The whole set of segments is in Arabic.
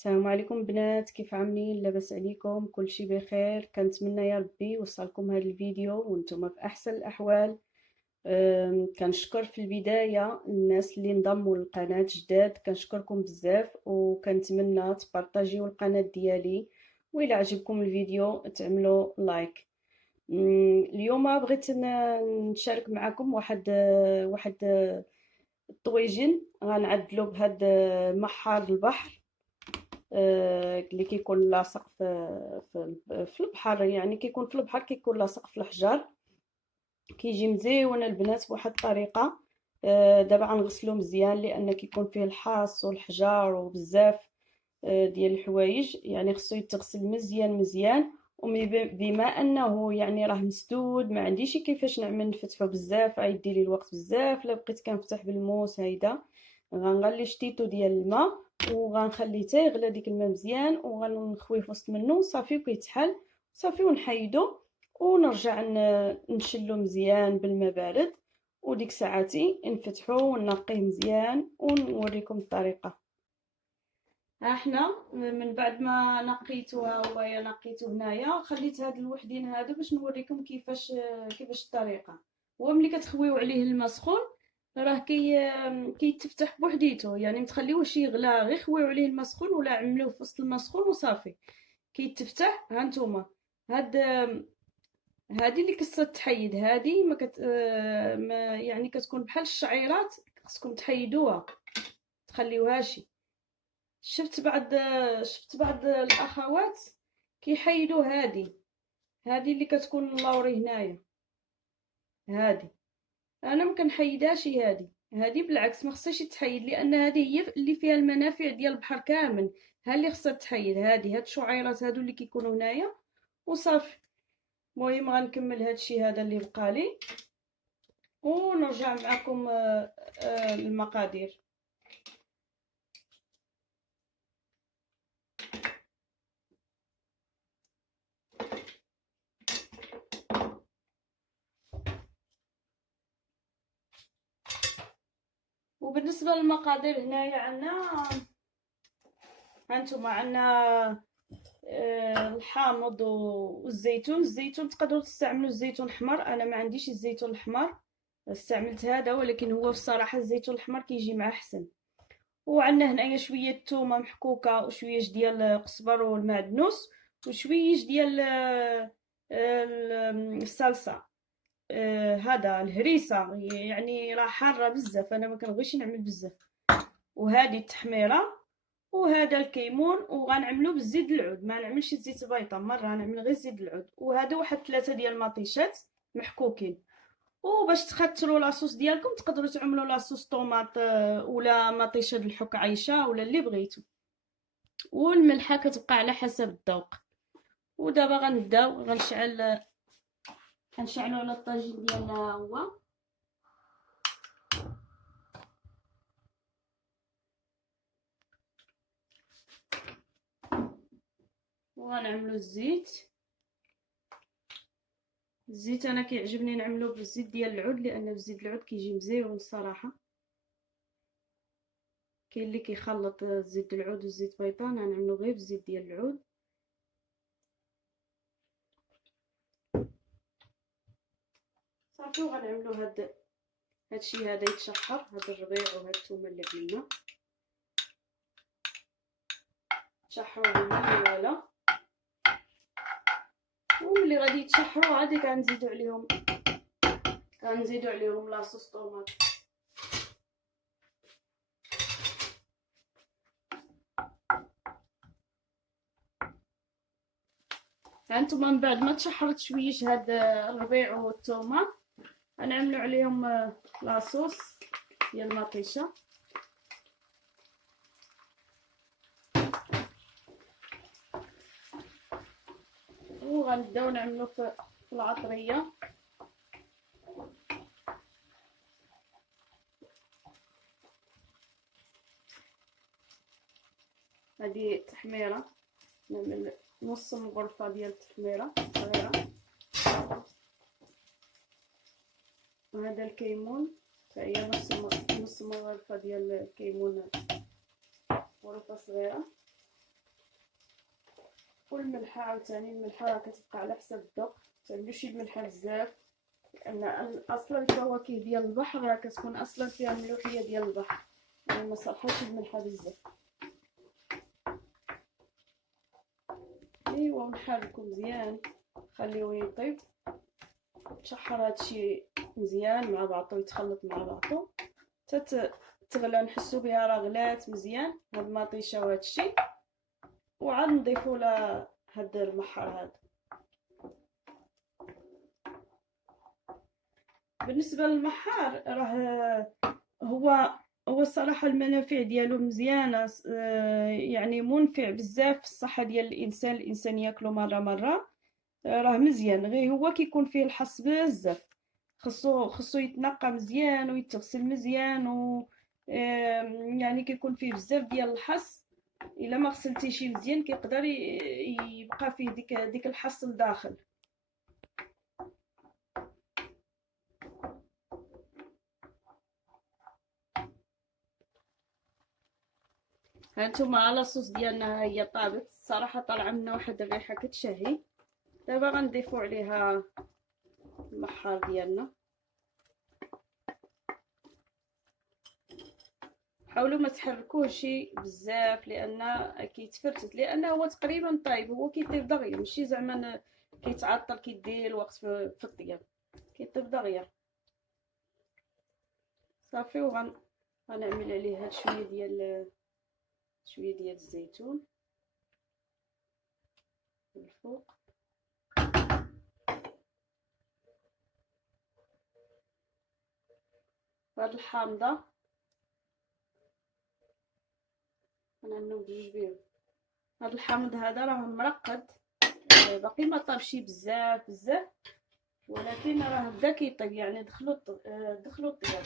السلام عليكم بنات، كيف عاملين؟ لاباس عليكم؟ كلشي بخير؟ كنتمنى يا ربي يوصلكم هذا الفيديو وانتم في احسن الاحوال. كنشكر في البدايه الناس اللي انضموا للقناه جداد، كنشكركم بزاف وكنتمنى تبارطاجيو القناه ديالي، وإلا عجبكم الفيديو تعملوا لايك. اليوم بغيت نشارك معكم واحد الطويجين غنعدلو بهاد محار البحر، اللي كيكون لاصق في البحر، يعني كيكون في البحر، كيكون لاصق في الحجر، كيجي مزيون البنات بواحد الطريقه. دابا غنغسلو مزيان لان كيكون فيه الحاص والحجار وبزاف ديال الحوايج، يعني خصو يتغسل مزيان مزيان. وبما انه يعني راه مسدود، ما عنديش كيفاش نعمل نفتحو بزاف، غيدي لي الوقت بزاف. لا بقيت كنفتح بالموس هيدا، غنغلي شتيتو ديال الماء وغنخليه حتى يغلى ديك الماء مزيان، وغنخويه في وسط منه صافي وكيتحل صافي، ونحيدو ونرجع نشلو مزيان بالماء بارد، وديك ساعاتي نفتحو ونقيه مزيان ونوريكم الطريقه. ها حنا من بعد ما نقيتو، ها هو نقيتو هنايا، خليت هاد الوحدين هادو باش نوريكم كيفاش الطريقه. هو ملي كتخويو عليه الماء سخون راه كيتفتح بوحديتو، يعني متخليوش يغلى، غير خويو عليه الماء سخون ولا عملوه في وسط الماء سخون وصافي كيتفتح. ها نتوما هاد هادي اللي كتحيد تحيد، هادي ما, كت... ما يعني كتكون بحال الشعيرات، خصكم تحيدوها تخليوهاش. شفت بعض الاخوات كيحيدوا هادي اللي كتكون اللوري هنايا، هادي انا ما كنحيدهاش. هادي بالعكس ما خصهاش تحيد، لان هذه هي اللي فيها المنافع ديال البحر كامل، ها اللي خصها تحيد. هاد الشعيرات هادو اللي كيكونوا هنايا وصافي. المهم غنكمل هادشي هذا اللي بقالي ونرجع معكم المقادير. وبالنسبه للمقادير هنايا هانتوما عندنا الحامض والزيتون. الزيتون تقدروا تستعملوا الزيتون الاحمر، انا ما عنديش الزيتون الاحمر، استعملت هذا، ولكن هو بصراحه الزيتون الاحمر كيجي مع احسن. وعندنا هنايا شويه الثومه محكوكه، وشويه ديال القزبر والمعدنوس، وشويه ديال الصلصه، هذا الهريسه، يعني راه حاره بزاف، انا ما كنبغيش نعمل بزاف. وهذه التحميره، وهذا الكيمون، وغنعملو بالزيت العود، ما نعملش زيت البيضه مره، نعمل غير زيت العود. وهذا واحد 3 ديال المطيشات محكوكين. وباش تخطروا لاصوص ديالكم تقدروا تعملوا لاصوص طوماط، ولا مطيشه بالحك عايشه، ولا اللي بغيتو. والملحه كتبقى على حسب الذوق. ودابا غنبداو غنشعلوا على الطاجين ديالنا، هو وغنعملوا الزيت انا كيعجبني نعملو بالزيت ديال العود، لان بالزيت العود كيجي مزيون الصراحه. كاين اللي كيخلط زيت العود وزيت بيضان، انا نعملو غير بزيت ديال العود. صافي وغنعملو هادشي هذا يتشحر، هاد الربيع وهاد الثومه اللي قلنا تشحروا بالماء. وملي غادي يتشحروا عادي كنزيدو عليهم لاصوص طوماط. هانتوما من بعد ما تشحرت شويش هاد الربيع والثومه، غنعملو عليهم لاصوص ديال المطيشه، وغنبداو نعملو في العطريه. هذه التحميره، نعمل نص غرفه ديال التحميره صغيره. وهذا الكيمون فهي نص غرفه ديال الكيمون، غرفه صغيره. والملحة عاوتاني، الملحة راه كتبقى على حسب الذوق، متعملوش الملحة بزاف، لان اصلا الفواكه ديال البحر راه كتكون اصلا فيها الملوحيه ديال البحر، يعني ما صالحاش الملحه بزاف. ايوا ونحركو مزيان، خليوه يطيب، تشحر هادشي مزيان مع بعضو، يتخلط مع بعضو حتى تغلى، نحسو بها راه غلات مزيان هاد المطيشه وهادشي، وعاد نضيفو لها هاد المحار هذا. بالنسبه للمحار راه هو الصراحه المنافع ديالو مزيانه، يعني منفع بزاف في الصحه ديال الانسان ياكلو مره راه مزيان، غير هو كيكون فيه الحص بزاف، خصو يتنقى مزيان ويتغسل مزيان و يعني كيكون فيه بزاف ديال الحص، الا ما غسلتيشي مزيان كيقدر يبقى فيه ديك الحص لداخل. هانتوما على لاصوص ديالنا هي طابت الصراحه، طالعه منا واحد الريحه كتشهي. دابا غنضيفو عليها المحار ديالنا، حاولوا ما تحركوهش بزاف لان كيتفرتت، لان هو تقريبا طايب، هو كيطيب دغيا، ماشي زعما كيتعطل كيدير الوقت في الطياب، كيطيب دغيا صافي. غنعمل عليه هاد شويه ديال الزيتون من الفوق، هاد الحامضه غنعملو بجوج بيهم. هاد الحامض هذا راه مرقد، باقي ما طابش بزاف، ولكن راه بدا كيطيب، يعني دخلو الطياب.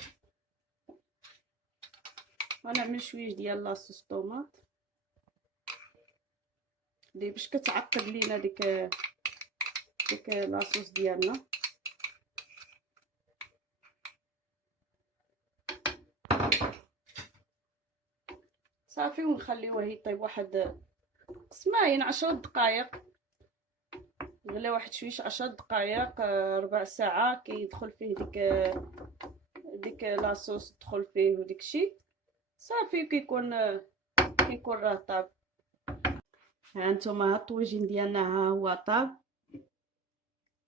غنعمل شويه ديال لاصوص طوماط دي باش كتعقد لينا ديك لاصوص ديالنا. صافي ونخليوه يطيب واحد قسماين 10 دقائق، غلا واحد شويش 10 دقائق، ربع ساعه كيدخل فيه ديك لاصوص تدخل فيه وديكشي صافي، كيكون راه طاب. ها نتوما الطويجين ديالنا ها هو طاب،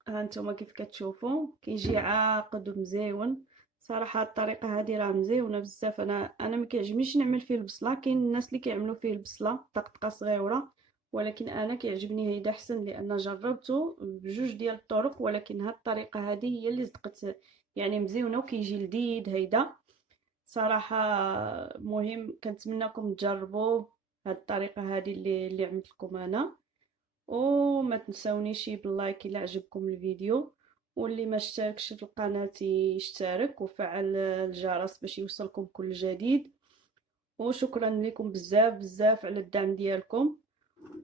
ها نتوما كيف كتشوفوا كيجي عاقد ومزيون. صراحه الطريقه هذه راه مزيونه بزاف، انا ما كيعجبنيش نعمل فيه البصله، كاين الناس اللي كيعملوا فيه البصله طقطقه صغيره، ولكن انا كيعجبني هيدا حسن، لان جربته بجوج ديال الطرق، ولكن هاد الطريقه هذه هي اللي صدقت، يعني مزيونه وكيجي لذيذ هيدا صراحه. مهم كنتمنىكم تجربوا هاد الطريقه هذه اللي عملت لكم انا، وما تنسونيش باللايك الا عجبكم الفيديو، واللي ما اشتركش في القناة يشترك وفعل الجرس باش يوصلكم كل جديد. وشكرا لكم بزاف على الدعم ديالكم،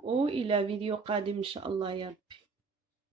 والى فيديو قادم ان شاء الله يا ربي.